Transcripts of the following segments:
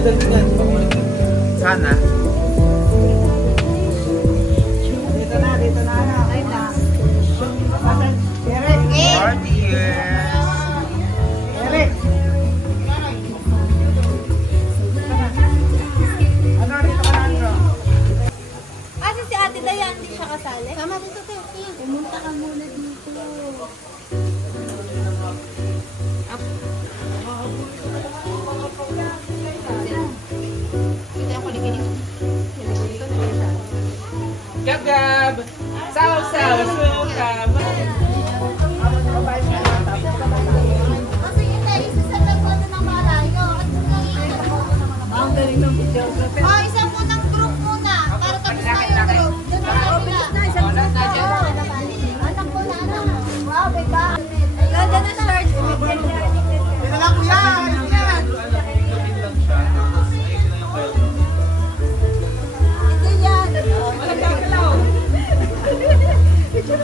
Sana. Dito na, dito na. Ay na. Eric! Party years. Eric! Ano, dito ka na, Andro? Kasi si Ate Dayan, hindi siya kasali. Tama dito, Teo. Pumunta ka muna dito. Gab-gab! Saw-saw! Suka! Kasi yun tayo, isa sa nagpunta ng malayo. Ang galing ng videographer. Oh, isa po ng group muna. Para tapos na yung group. Doon na Bilis na, isang group na. Anak ko na anak. Wow, beka. Ganda na short. Dito lang, kuya! Ayan! Ito yan.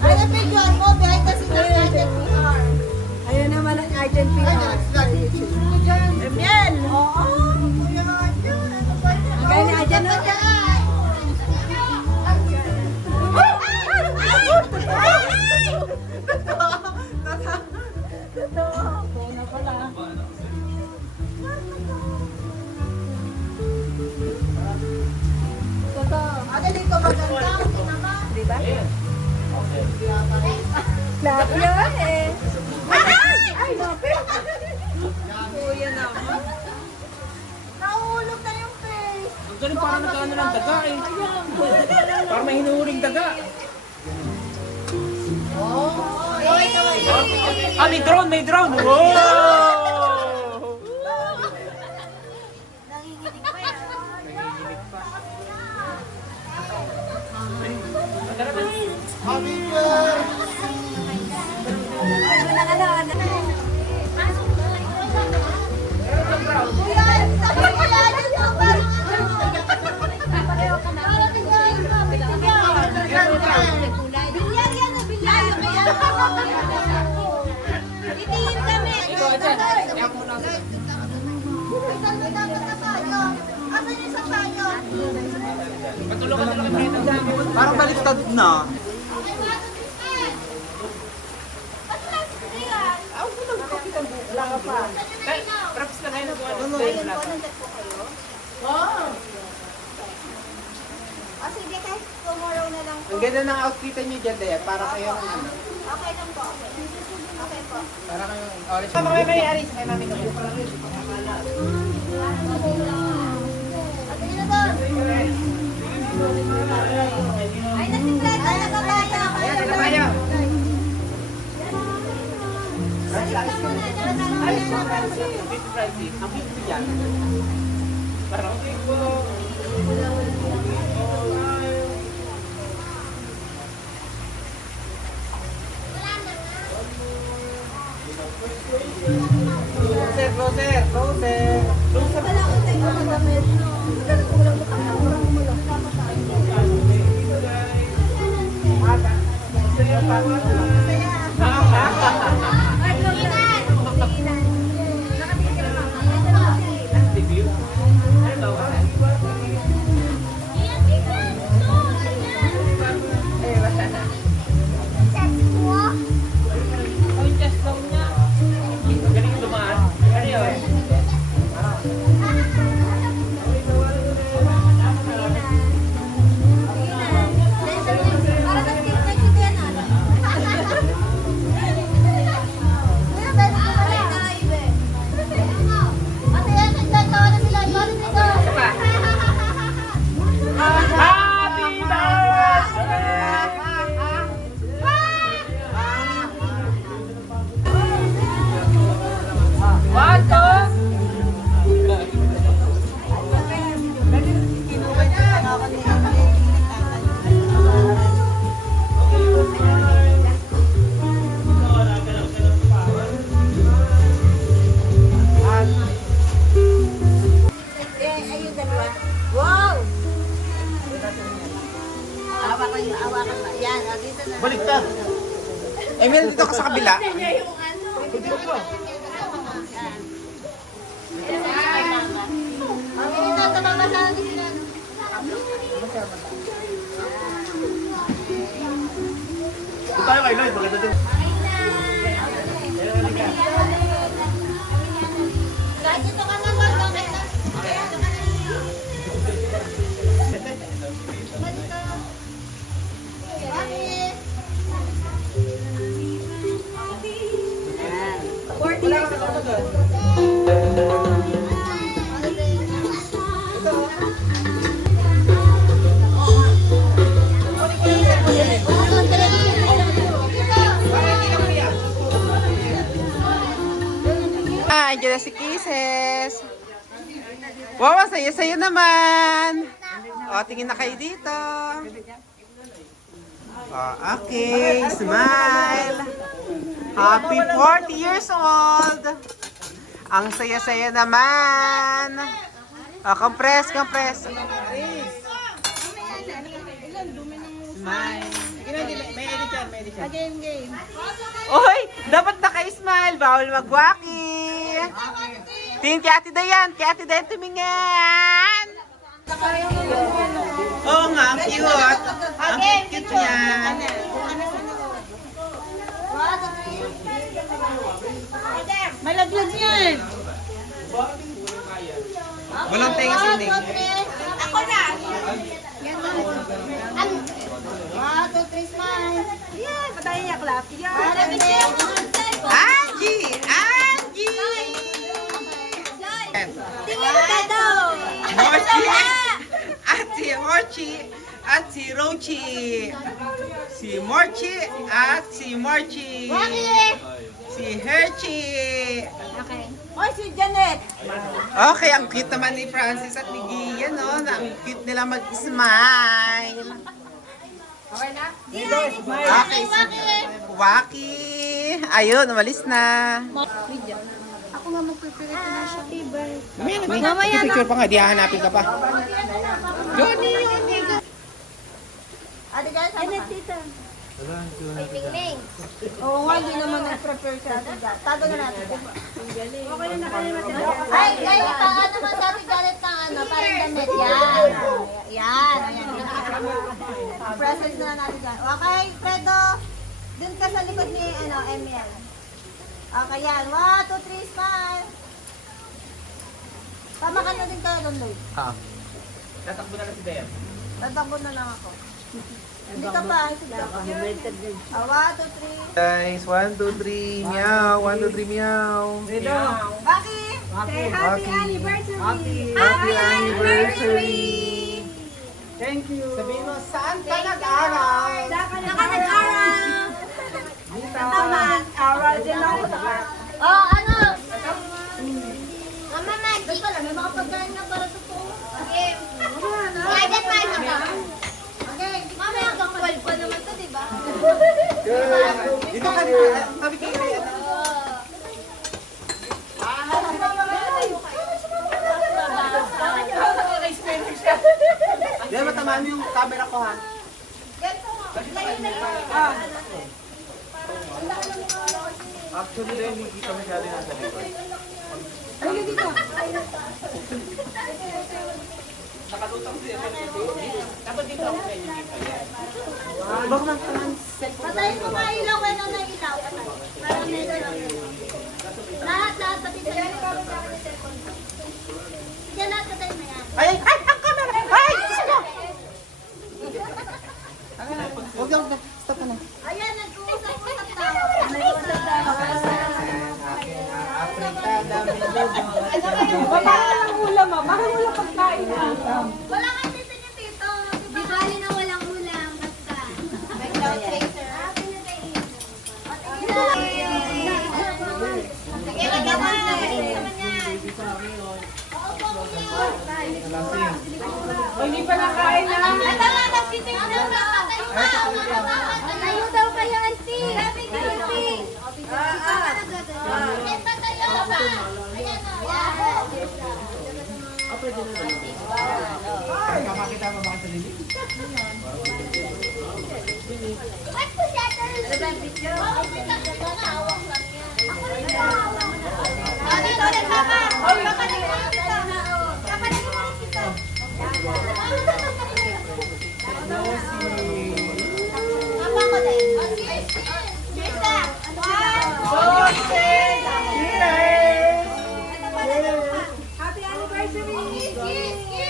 Ay, napidyoan mo. Behind the scene ng Agent PR. Ayan naman ang Agent PR. Bien. Oo. Ang galing ni Agent, no? Ate, dito maganda. Di ba? Lahat yun eh. Ay, napi! Kuya naman. Nahulog na yung face. Ang galing parang nagkaano ng daga eh. Parang may hinuhuling daga. Ah, may drone! May drone! Wow! Nanginginig pa yan. Kuya, sabi ko yan. Pareho ka na. Bilyar yan. Bilyar. Itiin kami. Asan yung sapayo? Patulungan tayo. Parang baliktad na. Props na kayo nagawa. O sige, kahit tomorrow na lang po. Ang ganda ng outfitan niyo dyan, Daya. Para kayo ano. Okay lang po. Okay po. Para kayo orange. Ano kayo may aris? Kaya namin kami. At yun na doon. Ay, nasikreta na kabayo. Ayan, kabayo. Salita mo na. Ang cute yan. Parang Closer, closer. Wala ko tayo magamit. review. Ano ba? Ang chest daw niya. Galing dumaan. Ano yun? Para nag-skip na yun yan, ano? Kuya, pwede ko na rin na ibe. Ate, yan, nagtatawa na sila. Sorry dito. Happy birthday! One, two. Ayun, dalawa. Wow! Awakan mo, awakan mo. Yan, dito na. Baliktad. Emil, dito ka sa kabila. Para kasama din sila. Ito tayo kay Lloyd, maganda din. Guys, ito ka na, Lord. Bakit na? Balik ka. Bakit? Wala ka kasama doon. Andiyan na si Kisses. Wow, ang saya-saya naman. O, tingin na kayo dito. O, okay, smile. Happy 40 years old. Ang saya-saya naman. O, compress. Smile. May edit yan, may edit yan. Game. Oy, dapat naka-smile. Bawal magwaki. Tingin kay Ate Dayan. Kay Ate Dayan tumingin. Oo nga, ang cute. Ang cute niya. Malaglag yan. Walang tenga sinig. Ako na. One, two, three, smile. Yan, patayin niya, clap. Yan. Marami siya. Angie! Tingin ka daw. Mochi! At si Mochi! At si Rochi! Si Mochi! At si Mochi! Bakit? Si Herchi! Okay. Oy, si Janet. Okay, ang cute naman ni Francis at ni Gian, no? Ang cute nila mag-smile. Okay na? Okay, Waki! Ayun, umalis na. Ako nga mag-prepare ito na siya. Happy birthday. May picture pa nga, di hahanapin ka pa. Johnny! Ate guys, ano ka? Tingning. Oo nga, hindi naman nag-prepare sa atin. Tago na natin. Okay na nakalimutan. Ay, guys, paano naman sa ating galit ng ano, parang damit. Yan. Yan. Presents na natin dyan. Okay, Fredo. Dun ka sa likod ni Emil. Okay, yan. 1, 2, 3, smile. Tama ka na din tayo doon, Lloyd. Tatakbo na lang si Dayan. Tatakbo na lang ako. Hindi ka pa. Sige ka pa. 1, 2, 3. Guys, 1, 2, 3, meow. 1, 2, 3, meow. Baki! Say happy anniversary! Happy anniversary! Thank you. Sabihin mo, saan ka nag-aral? Naka-nag-aral! Tama. Aral din ako. Oh, ano? Mama, Mag, di pala, may mga pagkain na para sa po. Okay. Kaya din tayo na ba? Okay. Mamaya hanggang 12 pa naman to, di ba? Dito ka na. Sabi kayo. Di ba matamaan mo yung camera ko, ha? Actually, Dayan, hindi kami masyado nasa likod. Nakalutang siya. Dapat dito ako sa inyo. Patayin mo nga ilaw, ano na ilaw? Para medyo lahat, pati sa iyo. Sige, lahat patayin mo yan. Ay! Ang camera! Ay! Gusto ko! Huwag lang. Stop na. Ayan, nag-uusap-usap tayo. Walang ulam ah. Bakit walang pagkain ah? Wala kang tito niya, tito. Di bali na walang ulam. Basta. May cloud chaser. Sige, lagyan mo. Hindi pa nakain na. Ito nga, nagtitig na. Tayo daw kayo, auntie. Sabi ko, auntie. Ito tayo ba? Ayan o. Kamakita mo ba sa lilig? What's the shutter? Ano ba, video? Oo, may nakita na. Awak lang yan. Ako rin na. Dito ulit, mama. Kapalit mo ulit kita. Kapalit mo ulit kita. Happy anniversary!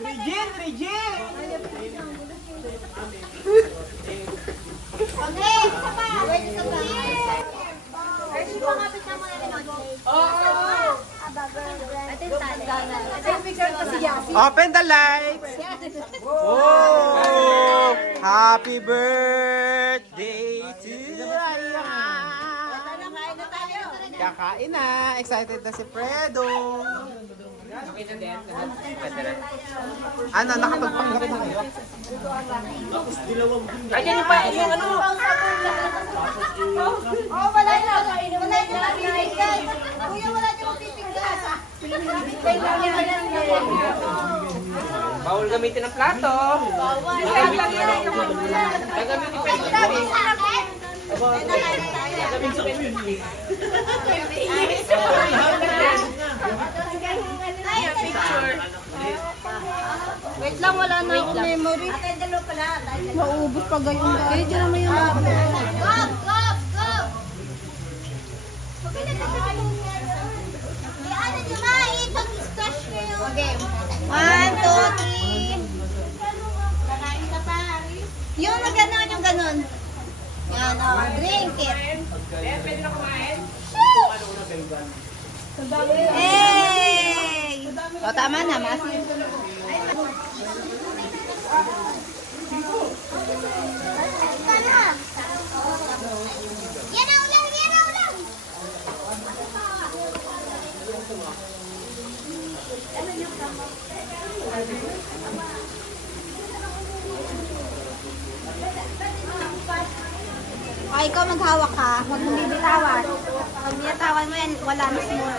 Regine, Regine! Open the lights! Oh! Happy birthday to Kakain na! Excited na si Fredo! Ano, nakapagpanggap na kayo? Ayan yung pa, yung ano. Oh, wala na. Wala na mapipigyan. Kuya, wala na mapipigyan. Bawal gamitin ang plato. Wait lang, wala na akong memory. Ate, dalo pala. Maubos pa gayon. Kaya dyan naman yung Go! Go! Go! Ano nyo ba? Ipag-stash kayo. Okay. 1, 2, 3. Kakain ka pa, Aris? Yung nag-ganon, yung ganon. Yan, o. Drink it. Pwede na kumain? Hey! O, tama na, mas. Yan na ulang! Yan na ulang! Ay, ikaw maghawak ka. Huwag mong bibitawan. Pag binatawan mo yan, wala na smooth.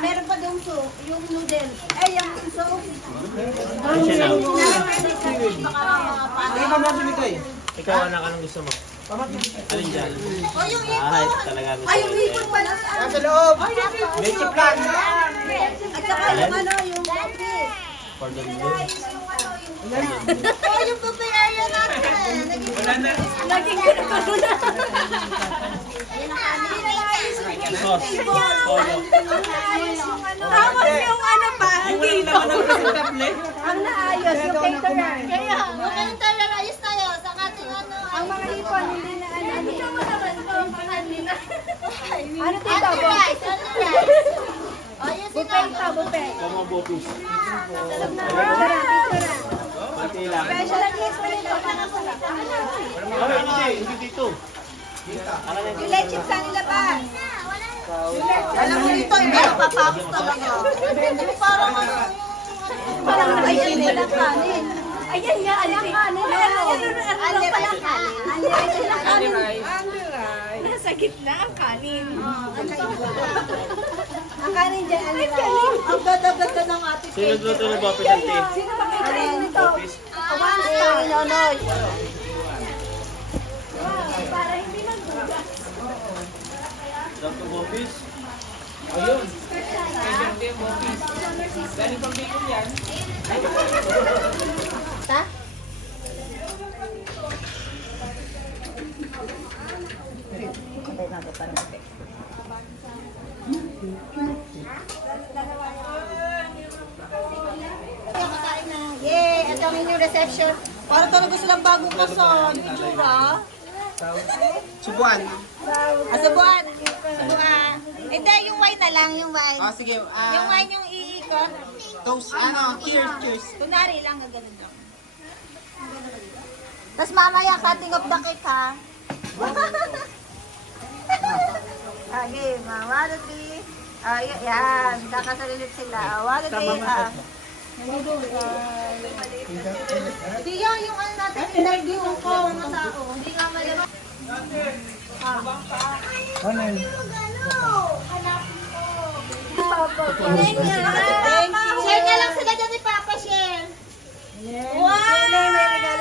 Meron pa doon so, yung noodle. Eh, yung so. Ikaw, anak, anong gusto mo? Alin dyan? O, yung Ay, ipon. talaga gusto Ay, mo. yung ipon pala sa Sa loob! Leche plan. At saka yung ano, yung coffee. For the blue. Oh, yung buffet area natin. Naging gulo na. Ayun ang kanin. Sauce. Polo. Tapos yung ano pa, Yung walang naman ang presentable. ang naayos, yung caterer. Kaya, yung caterer, ayos tayo. Sa ating ano. Ang mga ipon, hindi na ano. Ano tito? Buffet ito, buffet. Como bopis. Pati lang. Special guest pa rin ito. Ay, hindi dito. Yung leche plan nila ba? Alam mo dito, hindi napapapos talaga. Parang ayun nila kanin. Ayan nga, alam kanin. Alam pala kanin. Nasa gitna ang kanin. Ang kanin dyan, ang ganda-ganda ng ating Sino nagluto ng bopis ng tea? Sino ba kayo nito? Nonoy. Para hindi nagdugas. Dr. Bopis? Ayun. Special day of office. Galing pang bacon yan. Ta? Yay! Ito ang inyong reception. Para talaga silang bagong kasal. Itsura. Subuan. Subuan. Subuan. Hindi, yung wine na lang. Yung wine. Oh, sige. Yung wine yung iikot. Toast, cheers, cheers. Kunwari lang, ganun lang. Tapos mamaya, cutting of the cake, ha? Okay, one, two, three. Yan, kakasalilit sila. One, two, three. Hindi yan, yung ano natin, interview ko, mga tao. Hindi nga malabas. Share niya lang sila dyan ni Papa, share. Wow!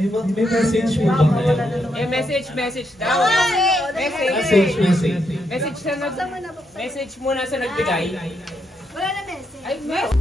May message po ba kayo? Eh, message daw. Message. Message muna sa nagbigay. Wala na message. Ay, meron.